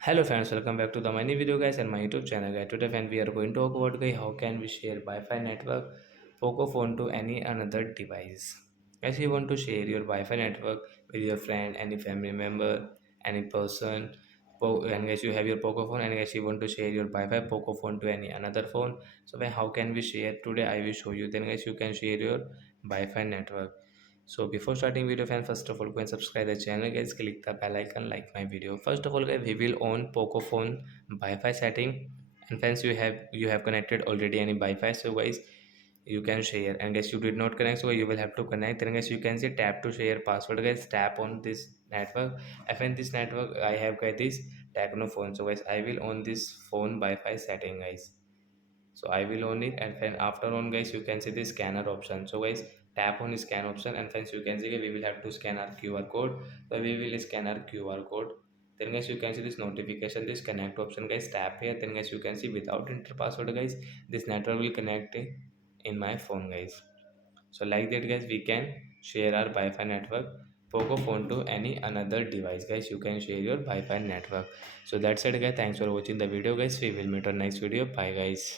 Hello friends, welcome back to the mini video guys and my YouTube channel guys. Today friend we are going to talk about guys how can we share Wi-Fi network Poco phone to any another device. Guys, you want to share your Wi-Fi network with your friend, any family member, any person. And guys, you have your Poco phone and guys you want to share your Wi-Fi Poco phone to any another phone. So guys, how can we share? Today I will show you. Then guys you can share your Wi-Fi network. So before starting video fan, first of all go and subscribe the channel guys, click the bell icon, like my video. First of all guys, we will on Poco phone Wi-Fi setting, and friends you have connected already any Wi-Fi, so guys you can share, and guys you did not connect, so you will have to connect. Then guys you can say tap to share password guys, tap on this network. If in this network I have got this Techno phone, so guys I will on this phone Wi-Fi setting guys. So I will on it, and then after on guys you can see the scanner option. So guys tap on scan option, and friends you can see we will have to scan our QR code. So we will scan our QR code. Then guys you can see this notification, this connect option guys, tap here. Then guys you can see without enter password guys, this network will connect in my phone guys. So like that guys we can share our Wi-Fi network Poco phone to any another device guys. You can share your Wi-Fi network. So that's it guys, thanks for watching the video guys, we will meet on next video, bye guys.